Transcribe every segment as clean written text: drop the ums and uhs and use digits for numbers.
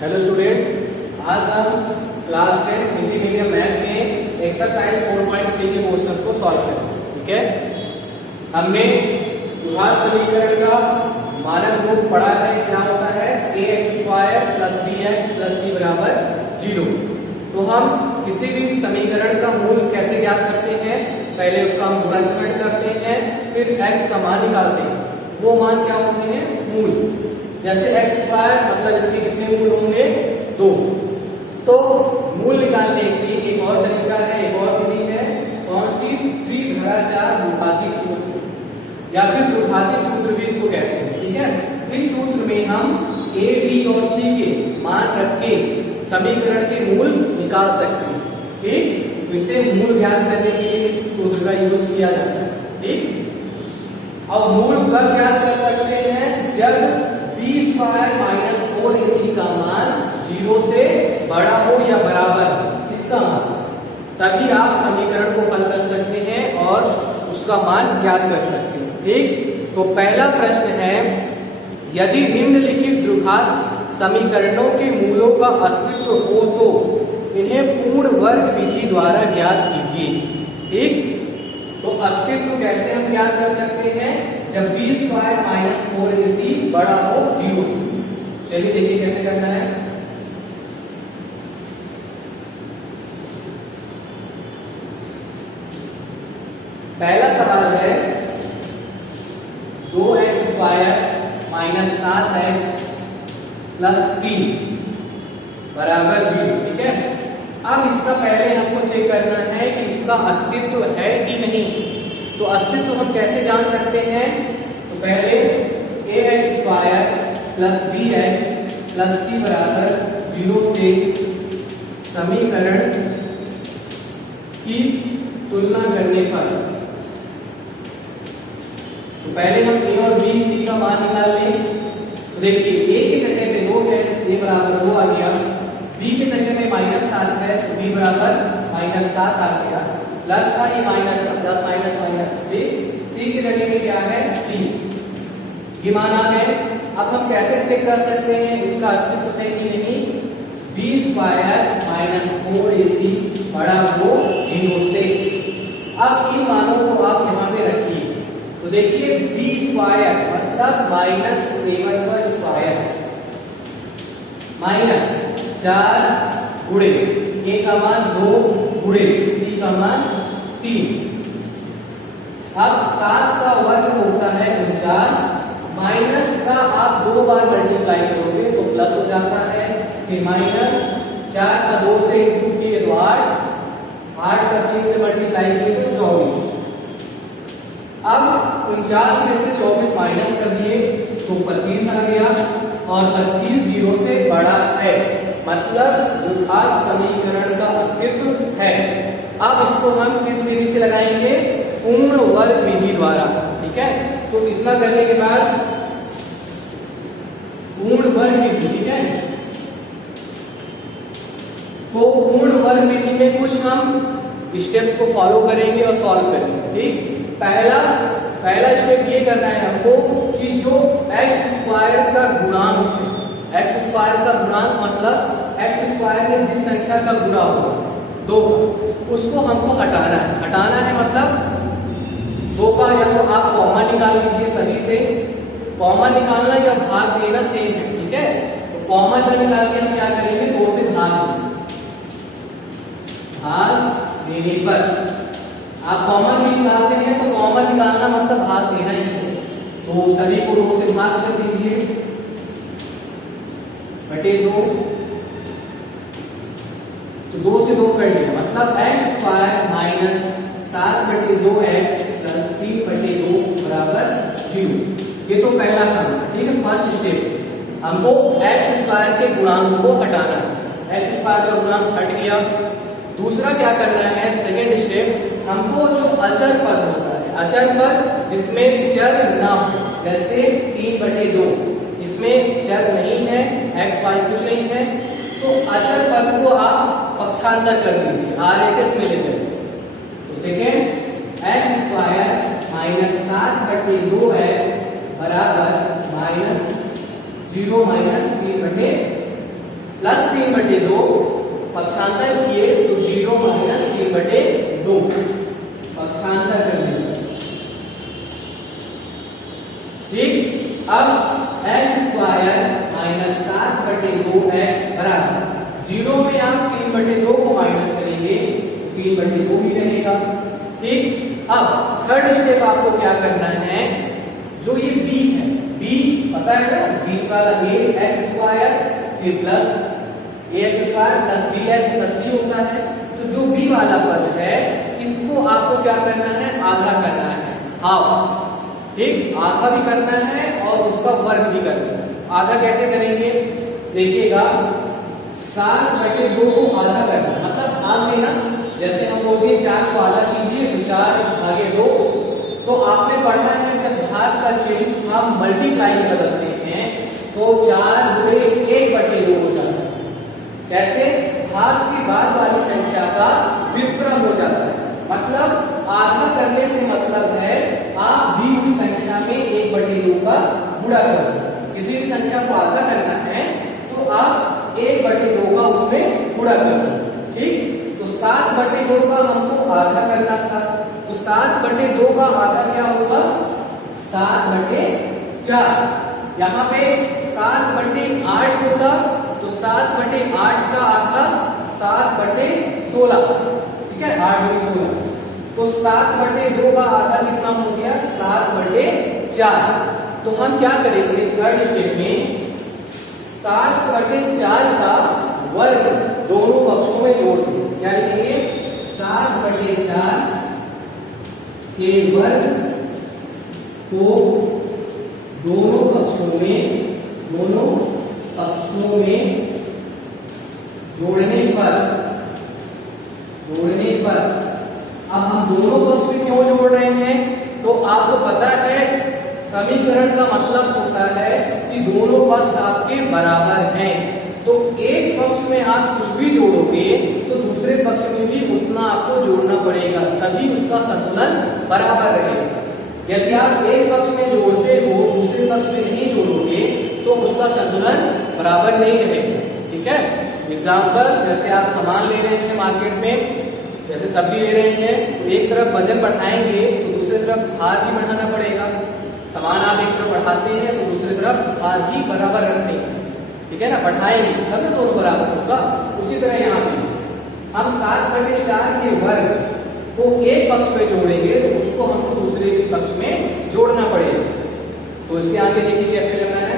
Hello students, आज हम class 10 Hindi medium math में एक्सरसाइज 4.3 के क्वेश्चन को सॉल्व करेंगे। ठीक है, हमने द्विघात समीकरण का मानक रूप पढ़ा है। क्या होता है? ax² + bx + c बराबर 0। तो हम किसी भी समीकरण का मूल कैसे ज्ञात करते हैं? पहले उसका हम गुणनखंड करते हैं, फिर x का मान निकालते हैं। वो मान क्या होते हैं? मूल। जैसे x² मतलब इसके कितने मूल होंगे? 2। तो मूल निकालने के लिए एक और तरीका है, एक और विधि है। कौन सी? श्रीधराचार्य द्विघाती सूत्र या फिर द्विघाती सूत्र भी इसको कहते हैं। ठीक है, इस सूत्र में हम a, b और c के मान रख के समीकरण के मूल निकाल सकते हैं। ठीक, तो इसे मूल ज्ञात करने के लिए इस सूत्र का यूज किया जाता है। ठीक, अब मूल कब ज्ञात कर सकते हैं? जब b² - 4ac का मान 0 से बड़ा हो या बराबर इसका मान, तभी आप समीकरण को हल कर सकते हैं और उसका मान ज्ञात कर सकते हैं। ठीक, तो पहला प्रश्न है, यदि निम्नलिखित द्विघात समीकरणों के मूलों का अस्तित्व हो तो इन्हें पूर्ण वर्ग विधि द्वारा ज्ञात कीजिए। ठीक, तो अस्तित्व कैसे हम ज्ञात कर सकते हैं? जब b² - 4ac बड़ा हो 0 से। चलिए देखिए कैसे करना है। पहला सवाल है 2x² - 7x + 3 बराबर 0। ठीक है, अब इसका पहले हमको चेक करना है कि इसका अस्तित्व है कि नहीं। तो अस्तित्व हम कैसे जान सकते हैं? तो पहले ax² + bx + c बराबर 0 से समीकरण की तुलना करने पर, तो पहले हम a और b c का मान निकाल लें। तो देखिए a की जगह पे 2 है, a बराबर 2 आ गया। b की जगह में -7 है, तो b बराबर -7 आ गया। प्लस था ये माइनस था, प्लस माइनस माइनस। c की जगह में क्या है? 3। ये मान आ गए। अब हम कैसे चेक कर सकते हैं इसका अस्तित्व है कि नहीं? b² - 4ac बड़ा हो 0 से। अब इन मानों को आप यहाँ पे रखिए। तो देखिए b² मतलब -7 का स्क्वायर माइनस 4 गुणे a का मान 2 गुणे c का मान 3। अब 7 का वर्ग होता है 49, माइनस का आप 2 बार मल्टीप्लाई करोगे तो प्लस हो जाता है, फिर माइनस 4 का 2 से इंटू किए तो 8, 8 का 3 से मल्टीप्लाई किए तो 24। अब 49 में से 24 माइनस कर दिए तो 25 आ गया, और 25 0 से बड़ा है, मतलब द्विघात समीकरण का अस्तित्व है। अब इसको हम किस विधि से लगाएंगे? पूर्ण वर्ग विधि द्वारा। ठीक है, तो इतना करने के बाद पूर्ण वर्ग विधि, ठीक है, तो पूर्ण वर्ग विधि में कुछ हम स्टेप्स को फॉलो करेंगे और सॉल्व करेंगे। ठीक, पहला स्टेप ये करना है हमको कि जो x² का गुणांक है, x² का गुणांक मतलब x² में जिस संख्या का गुणा हो 2 का, उसको हमको हटाना है। हटाना है मतलब 2 का या तो आप कॉमन निकाल लीजिए सभी से। कॉमन निकालना या भाग देना सेम है। ठीक है, तो कॉमन का निकाल के हम क्या करेंगे? 2 से भाग देने पर आप कॉमन भी निकालते हैं, तो कॉमन निकालना मतलब भाग देना ही है। तो सभी को 2 से भाग कर दीजिए बटे 2। तो 2 से 2 कर लिया, मतलब x² - 7/2x + 3/2 बराबर 0। ये तो पहला काम है। ठीक है, फर्स्ट स्टेप हमको x² के गुणांक को हटाना है। x² का गुणांक हट गया। दूसरा क्या करना है? सेकेंड स्टेप, हमको जो अचर पद होता है, अचर पद जिसमें चर ना हो, जैसे 3/2 इसमें चर नहीं है, x y कुछ नहीं है, तो अचर पद को आप पक्षांतर कर दीजिए, RHS में ले जाइए। तो सेकेंड x² - 7/2x बराबर -0 - 3/2। प्लस 3/2 पक्षांतर किए तो 0 माइनस 3/2 पक्षांतर कर लिया। ठीक, अब एक्स स्क्वायर माइनस 7/2x बराबर 0 में आप 3/2 को माइनस करेंगे 3/2 ही रहेगा। ठीक, अब थर्ड स्टेप आपको क्या करना है, जो ये b है, b पता है ना, बीच वाला a एक्स स्क्वायर फिर plus ax square plus bx plus c होता है, तो जो b वाला पद है इसको आपको क्या करना है, आधा करना है, हाफ। ठीक, आधा भी करना है और उसका वर्ग भी करना है। आधा कैसे करेंगे, देखिएगा 7/2 को आधा करना मतलब ध्यान देना, जैसे हम बोलते हैं 4 को आधा कीजिए तो 4/2, तो आपने पढ़ा है जब भाग का चिन्ह हम मल्टीप्लाई में बदलते हैं तो 4 गुणे 1/2 हो जाता है। कैसे, भाग की बाद वाली संख्या का व्युत्क्रम हो जाता है, मतलब आधा करने से मतलब है आप दी हुई संख्या में 1/2 का गुणा करो। किसी भी संख्या को आधा करना है तो आप 1/2 का उसमें गुणा करो। ठीक, तो 7/2 का हमको आधा करना था, तो 7/2 का आधा क्या होगा, 7/4। यहाँ पे 7/8 होता तो 7/8 का आधा 7/16, ठीक है, 8×16, तो 7/2 का आधा कितना हो गया, 7/4। तो हम क्या करेंगे थर्ड स्टेप में, 7/4 का वर्ग दोनों पक्षों में जोड़ देंगे, यानी कि 7/4 के वर्ग को दोनों पक्षों में जोड़ने पर अब हम दोनों पक्ष में क्यों जोड़ रहे हैं, तो आपको पता है समीकरण का मतलब होता है कि दोनों पक्ष आपके बराबर हैं, तो एक पक्ष में आप कुछ भी जोड़ोगे तो दूसरे पक्ष में भी उतना आपको जोड़ना पड़ेगा, तभी उसका संतुलन बराबर रहेगा। यदि आप एक पक्ष में जोड़ते हो दूसरे पक्ष में नहीं जोड़ोगे तो उसका संतुलन बराबर नहीं रहेगा। ठीक है, एग्जाम्पल, जैसे आप सामान ले रहे हैं मार्केट में, जैसे सब्जी ले रहे हैं तो एक तरफ वजन बढ़ाएंगे तो दूसरी तरफ भार भी बढ़ाना पड़ेगा। सामान आप एक तरफ बढ़ाते हैं तो दूसरी तरफ भार भी बराबर रखते हैं, ठीक है ना, बढ़ाएंगे तब ना दोनों बराबर होगा। उसी तरह यहाँ पे हम 7/4 के वर्ग को एक पक्ष में जोड़ेंगे तो उसको हमको दूसरे के पक्ष में जोड़ना पड़ेगा। तो इसके आगे देखिए कैसे करना है,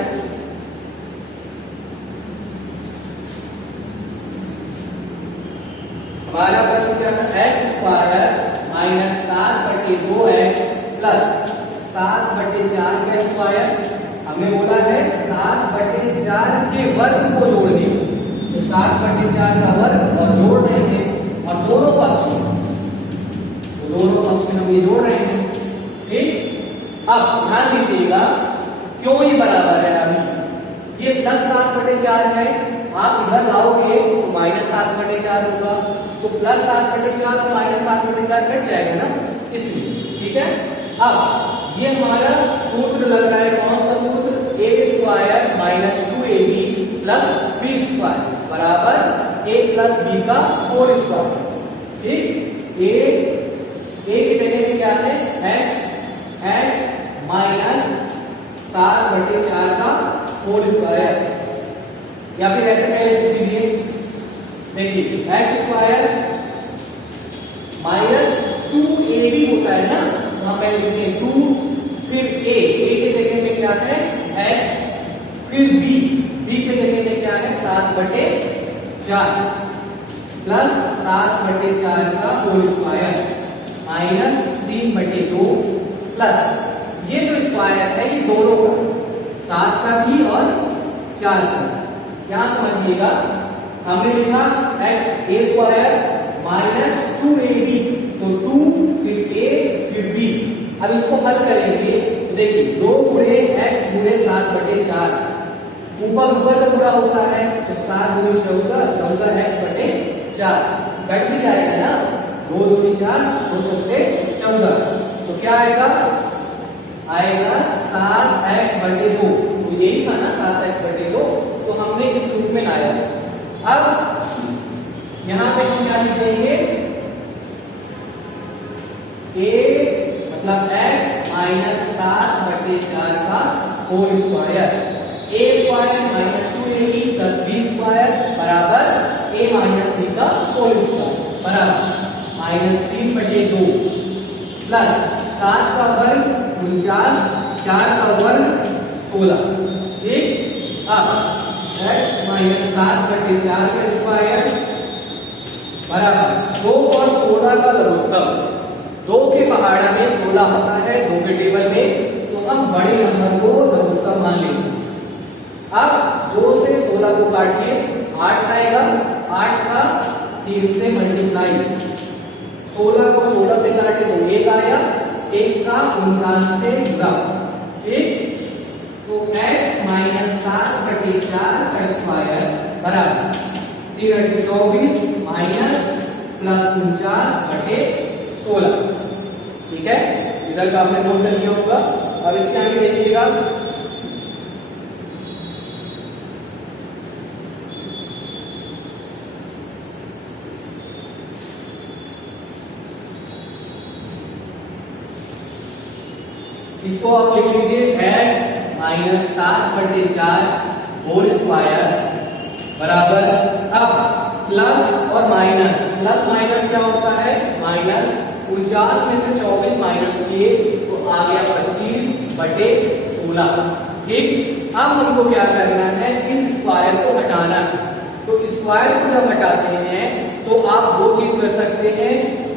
हमारा प्रश्न क्या था, x square minus 7/2x plus 7/4 का स्क्वायर। हमने बोला है 7/4 के वर्ग को जोड़ने, तो 7/4 का वर्ग और जोड़ रहे हैं, और दोनों पक्ष में हम ये जोड़ रहे हैं। ठीक, अब ध्यान दीजिएगा क्यों ये बराबर है, अभी ये प्लस 7/4 है, आप इधर लाओगे तो माइनस 7/4 होगा, तो प्लस 7/4 और माइनस 7/4 कट जाएगा ना, इसलिए। ठीक है, अब ये हमारा सूत्र लग रहा है, कौन सा सूत्र, a square minus 2ab plus b square बराबर a प्लस b का होल स्क्वायर। ठीक, a की जगह में क्या है, x माइनस 7/4 का होल स्क्वायर, या फिर ऐसे पहले लिख दीजिए, देखिए x स्क्वायर माइनस 2ab होता है ना, वहां पे लिखते हैं 2, फिर a की जगह में क्या है x, फिर b की जगह में क्या है 7/4 प्लस 7/4 का होल स्क्वायर माइनस 3/2 प्लस ये जो स्क्वायर है ये दोनों का, 7 का भी और 4 का। यहां समझिएगा, हमने लिखा x a square minus 2ab, तो 2 फिर a फिर b। अब इसको हल करेंगे तो देखिए 2 गुणे x गुणे 7/4, ऊपर का गुणा होता है तो 7 गुणे 14x/4 कट भी जाएगा ना, 2 दूनी 4, 2 सत्ते 14, तो क्या आएगा 7x/2, तो यही था ना 7x/2, तो हमने इस रूप में लाया। अब यहां पे हम क्या लिख देंगे, a मतलब x माइनस 7/4 का whole square, a square minus 2ab plus b square बराबर a माइनस b का होल स्क्वायर बराबर माइनस 3/2 प्लस 7 का वर्ग 49, 4 का वर्ग 16। ठीक, अब x माइनस 7/4 का स्क्वायर बराबर 2 और 16 का लघुत्तम। 2 के पहाड़ा में 16 होता है 2 के टेबल में, तो हम बड़े नंबर को लघुत्तम मान लेंगे। अब 2 से 16 को काटिए, 8 आएगा, 8 का 3 से मल्टीप्लाई, 16 को 16 से काटे तो 1 आया, 1 का 49 से गुणा। ठीक, तो x माइनस 7/4 का स्क्वायर बराबर 3/24 माइनस प्लस 49/16। ठीक है, इधर का आपने नोट कर लिया होगा। अब इसके आगे देखिएगा, इसको आप लिख लीजिए x माइनस 7/4 होल स्क्वायर बराबर, अब प्लस और माइनस, प्लस माइनस क्या होता है, माइनस 49 में से 24 माइनस किए तो आ गया 25/16। ठीक, अब हमको क्या करना है, इस स्क्वायर को हटाना है। तो स्क्वायर को जब हटाते हैं तो आप दो चीज कर सकते हैं,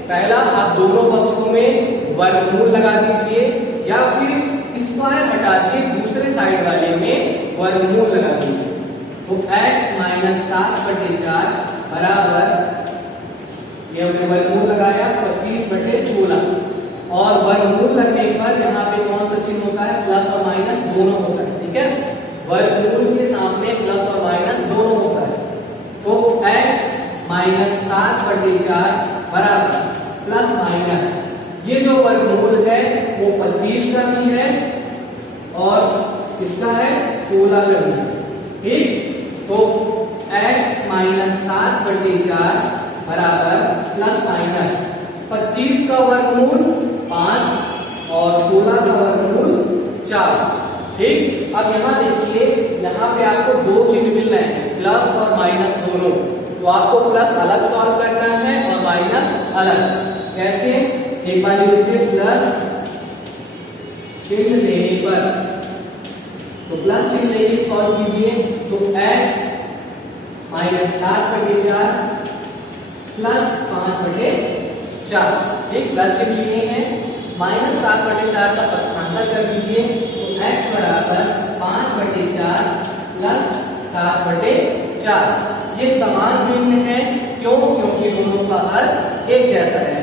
पहला आप दोनों पक्षों में वर्गमूल लगा दीजिए, या फिर स्क्वायर हटा के दूसरे साइड वाले में वर्गमूल लगा दीजिए। तो x माइनस 7/4 बराबर, ये हमने वर्गमूल लगाया 25/16, और वर्गमूल लगने पर यहाँ पे कौन सा चिन्ह होता है, प्लस और माइनस दोनों होता है। ठीक है, वर्गमूल के सामने प्लस और माइनस दोनों होता है। तो x माइनस 7/4 बराबर प्लस माइनस, ये जो वर्गमूल है वो 25 का भी है और इसका है 16 का भी है। ठीक, तो x माइनस 7/4 बराबर प्लस माइनस 25 का वर्गमूल 5 और 16 का वर्गमूल 4। ठीक, अब यहाँ देखिए, यहाँ पे आपको दो चिन्ह मिल रहे हैं, प्लस और माइनस दोनों। तो आपको प्लस अलग सॉल्व करना है और माइनस अलग। कैसे, एक बार लिख लीजिए, प्लस चिन्ह लेने पर, तो प्लस चिन्ह लेके सॉल्व कीजिए, तो x माइनस 7/4 प्लस 5/4। ठीक, प्लस चिन्ह लिए हैं, माइनस 7/4 का पक्षांतर कर दीजिए, तो x बराबर 5/4 प्लस 7/4। ये समान भिन्न है, क्यों, क्योंकि दोनों का हर एक जैसा है।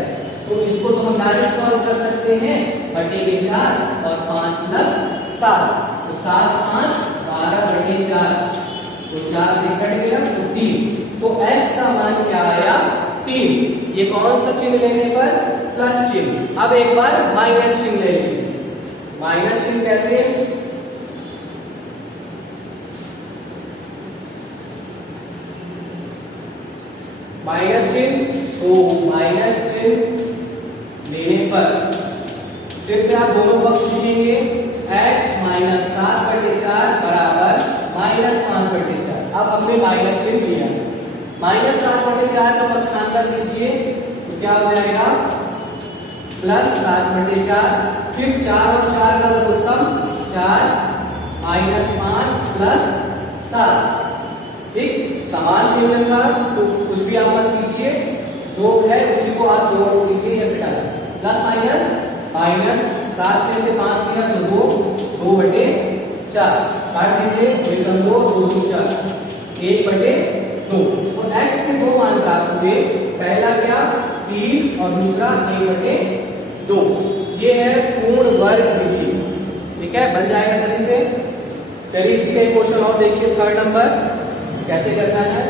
तो इसको तो हम डायरेक्ट सॉल्व कर सकते हैं, बटे के 4 और 5 प्लस 7, तो 7 5 12/4, तो 4 से कट गया तो 3, तो x का मान क्या आया, 3। ये कौन सा चिन्ह लेने पर, प्लस चिन्ह। अब एक बार माइनस चिन्ह ले लीजिए। माइनस चिन्ह कैसे, माइनस चिन्ह, तो माइनस चिन्ह लेने पर फिर से आप दोनों पक्ष लिखेंगे, x माइनस 7/4 बराबर माइनस 5/4। अब हमने माइनस चिन्ह लिया, माइनस 7/4 का पक्षांतर कीजिए, तो क्या हो जाएगा, प्लस 7/4, फिर 4 और 4 का लघुत्तम 4 माइनस 5 प्लस 7। ठीक, समान भिन्न था तो कुछ भी आप मत कीजिए, जो है उसी को आप जोड़ लीजिए या घटा लीजिए। प्लस माइनस, माइनस 7 में से 5 किया तो 2, 2/4 काट दीजिए, 2 2 2 2 4, 1/2। तो x के दो मान प्राप्त हुए, पहला क्या 3 और दूसरा 1/2। ये है पूर्ण वर्ग विधि। ठीक है, बन जाएगा सही से। चलिए इसी का क्वेश्चन और देखिए, 3rd नंबर कैसे करना है।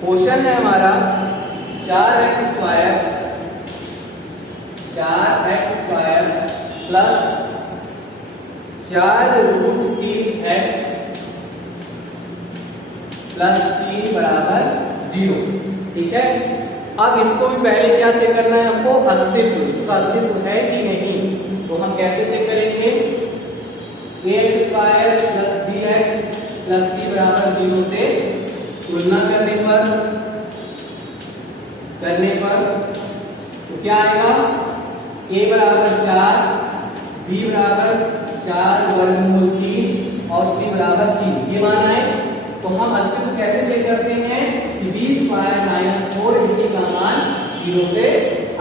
क्वेश्चन है हमारा 4x square plus 4√3x plus 3 बराबर 0। ठीक है, अब इसको भी पहले क्या चेक करना है हमको, अस्तित्व, इसका अस्तित्व है कि नहीं। तो हम कैसे चेक करेंगे, ax square plus bx plus c बराबर 0 से तुलना करने पर तो क्या आएगा, a बराबर 4, b बराबर 4 वर्गमूल 3 और c बराबर 3 ये मान आए। तो हम अस्तित्व कैसे चेक करते हैं कि b स्क्वायर माइनस 4 इसी का मान 0 से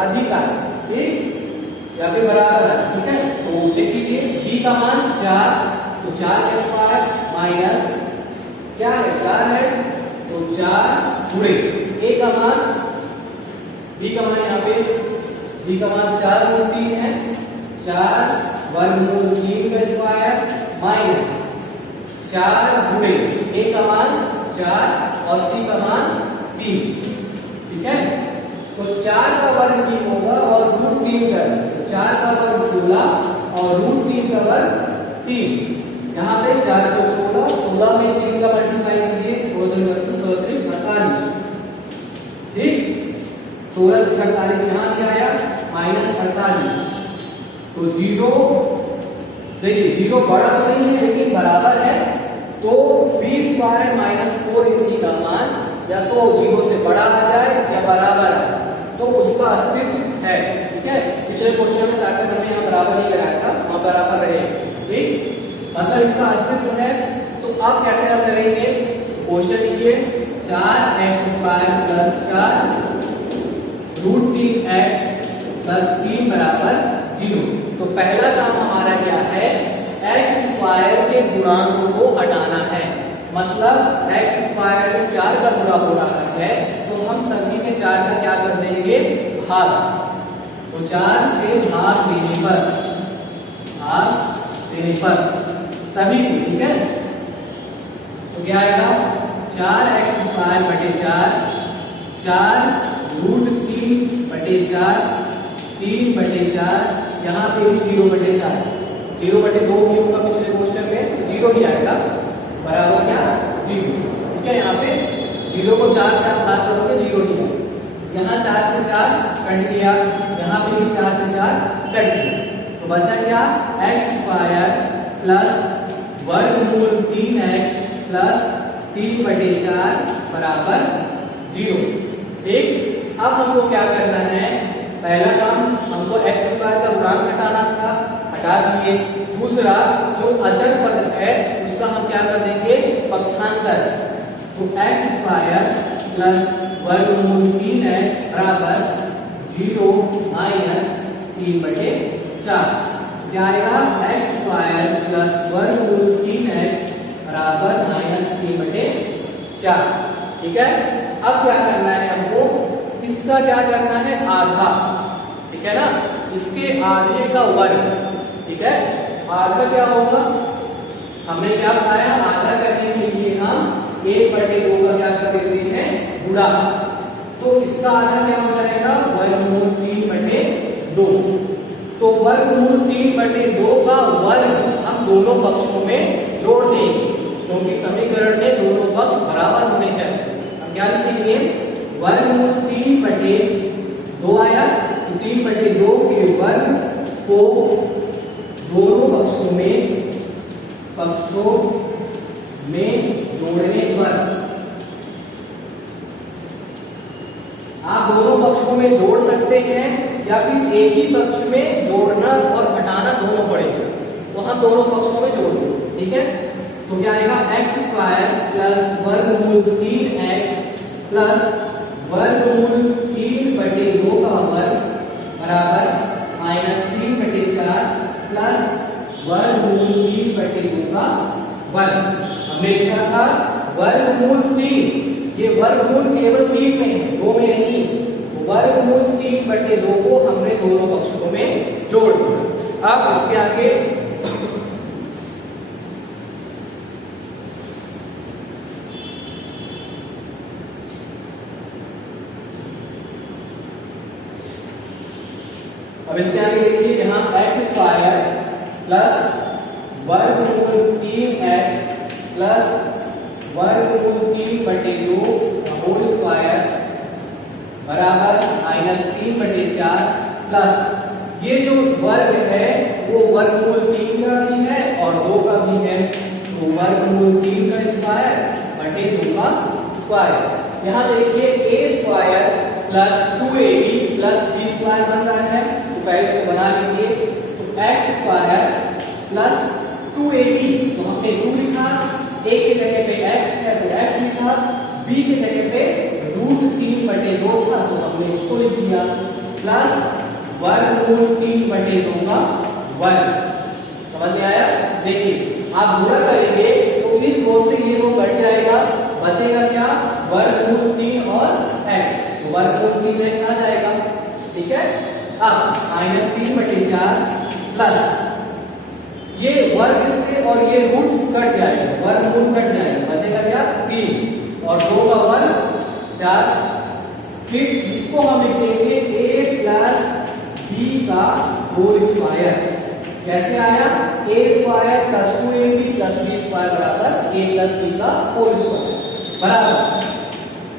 अधिक आए, ठीक, या फिर बराबर है। ठीक है, तो चेक कीजिए, b का मान 4, तो 4 का स्क्वायर माइनस क्या है 4 है, तो 4 गुणे a का मान, b का मान यहाँ पे b का मान 4√3 है, 4 वर्गमूल 3 का स्क्वायर माइनस 4 गुणे a का मान 4 और c का मान 3। ठीक है, तो 4 का वर्ग 3 होगा और √3 का, तो 4 का वर्ग 16 और √3 का वर्ग 3। यहाँ पे 4 चौक 16, 16 में 3 का मल्टीप्लाई कीजिए, 16 ठीक, 16 यहाँ क्या आया -48। तो 0, देखिए 0 बड़ा तो नहीं है लेकिन बराबर है, तो b स्क्वायर माइनस 4ac का मान या तो 0 से बड़ा आ जाए या बराबर है, तो उसका अस्तित्व है। ठीक है, पिछले क्वेश्चन में सागर हमने यहाँ बराबर नहीं लगाया था, वहां बराबर रहे, ठीक, मतलब इसका अस्तित्व है। तो अब कैसे हल करेंगे, क्वेश्चन लिखिए 4x square plus 4√3x plus 3 बराबर 0। तो पहला काम हमारा क्या है, x स्क्वायर के गुणांक को हटाना है, मतलब x स्क्वायर में 4 का गुणा हो रहा है, तो हम सभी में 4 का क्या कर देंगे, भाग। तो 4 से भाग देने पर सभी को, ठीक है, तो क्या आएगा 4x स्क्वायर बटे 4, 4√3/4, 3/4, यहाँ पे भी 0/4, 0/2 भी होगा पिछले क्वेश्चन में, 0 ही आएगा, बराबर क्या 0। ठीक है, यहाँ पे 0 को 4 से आप भाग करोगे 0 ही है, यहाँ 4 से 4 कट गया, यहाँ पे भी 4 से 4 कट गया, तो बचा क्या x स्क्वायर प्लस वर्गमूल 3x प्लस 3/4 बराबर 0। ठीक, अब हमको क्या करना है, पहला काम हमको x स्क्वायर का गुणांक हटाना था, हटा दिए। दूसरा जो अचर पद है उसका हम क्या कर देंगे, पक्षांतर। तो x स्क्वायर प्लस वर्गमूल 3x बराबर 0 माइनस 3/4। क्या आएगा, x स्क्वायर प्लस वर्गमूल 3x बराबर -3/4। ठीक है, अब क्या करना है हमको, इसका क्या करना है, आधा, ठीक है ना, इसके आधे का वर्ग। ठीक है, आधा क्या होगा, हमने क्या बताया, आधा करने के लिए हम 1/2 का क्या कर देते हैं, गुणा। तो इसका आधा क्या हो जाएगा, वर्गमूल 3/2। तो वर्गमूल 3/2 का वर्ग हम दोनों पक्षों में जोड़ देंगे, क्योंकि समीकरण में दोनों पक्ष बराबर होने चाहिए। अब क्या लिखेंगे, वर्गमूल 3/2 आया, तो 3/2 के वर्ग को दोनों पक्षों में जोड़ने पर, आप दोनों पक्षों में जोड़ सकते हैं या फिर एक ही पक्ष में जोड़ना और घटाना दोनों पड़ेगा, तो हम दोनों पक्षों में जोड़ देंगे। ठीक है, तो क्या आएगा, x स्क्वायर प्लस वर्गमूल 3x प्लस वर्गमूल 3/2 का वर्ग बराबर -3/4 प्लस वर्गमूल 3/2 का वर्ग। हमने लिखा था वर्गमूल 3, ये वर्गमूल केवल 3 में है, 2 में नहीं, तो वर्गमूल 3/2 को हमने दोनों पक्षों में जोड़ दिया। अब इसके आगे अब इससे आगे देखिए यहाँ एक्स स्क्वायर प्लस वर्गमूल 3x प्लस वर्गमूल 3/2 होल स्क्वायर बराबर -3/4 प्लस ये जो वर्ग है वो वर्गमूल 3 का भी है और 2 का भी है, तो वर्गमूल 3 का स्क्वायर बटे 2 का स्क्वायर। यहाँ देखिए a square plus 2ab plus b square बन रहा है, तो पहले इसको बना लीजिए। तो x स्क्वायर प्लस 2ab, तो हमने 2 लिखा, a की जगह पे x है तो x लिखा, b की जगह पे √3/2 था तो हमने उसको लिख दिया, प्लस वर्गमूल 3/2 का वर्ग। समझ में आया? देखिए आप गुणा करेंगे तो इस 2 से ये 2 कट जाएगा, बचेगा क्या? वर्गमूल 3 और x, तो वर्गमूल 3x आ जाएगा। ठीक है, अब -3/4 प्लस ये वर्ग से और ये रूट कट जाएगा, वर्गमूल कट जाएगा, बचेगा क्या? 3 और 2 का वर्ग 4। फिर इसको हम लिख देंगे a प्लस b का होल स्क्वायर। कैसे आया? a square plus 2ab plus b square बराबर a प्लस b का होल स्क्वायर बराबर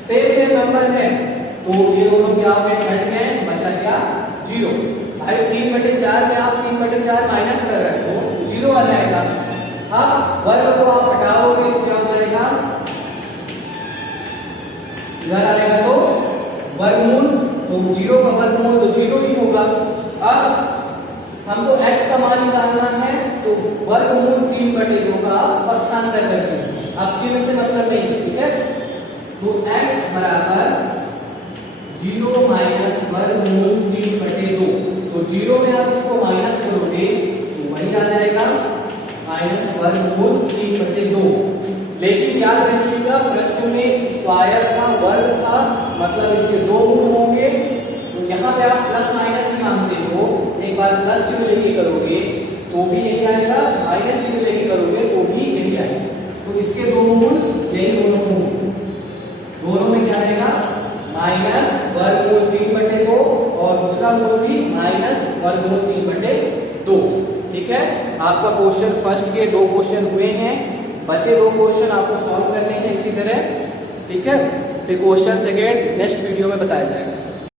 सेम नंबर है, तो ये दोनों क्या हो गए? कट गए, बचा क्या? 0। भाई 3/4 में आप 3/4 माइनस कर रहे हो तो 0 आ जाएगा। अब वर्ग को आप हटाओगे तो क्या हो जाएगा? इधर आएगा तो वर्गमूल, तो 0 का वर्गमूल तो 0 ही होगा। अब हमको x का मान निकालना है, तो वर्गमूल 3/2 का पक्षांतर कर दीजिए। अब चिन्ह से मतलब नहीं, ठीक है? तो x बराबर 0 माइनस वर्गमूल 3/2, तो 0 में आप इसको माइनस करोगे तो वही आ जाएगा माइनस वर्गमूल 3/2। लेकिन याद रखिएगा प्रश्न में स्क्वायर था, वर्ग था, मतलब इसके 2 मूल होंगे, तो यहाँ पे आप प्लस माइनस नहीं मानते हो, एक बार प्लस क्यों लेके करोगे तो भी यही आएगा, माइनस क्यों लेके करोगे तो भी यही आएगा। तो इसके 2 मूल यही दोनों मूल, दोनों में क्या आएगा? माइनस वर्गमूल 3/2 और दूसरा मूल भी माइनस वर्गमूल 3/2। ठीक है, आपका क्वेश्चन फर्स्ट के 2 क्वेश्चन हुए हैं, बचे 2 क्वेश्चन आपको सॉल्व करने हैं इसी तरह। ठीक है, फिर क्वेश्चन सेकेंड नेक्स्ट वीडियो में बताया जाएगा।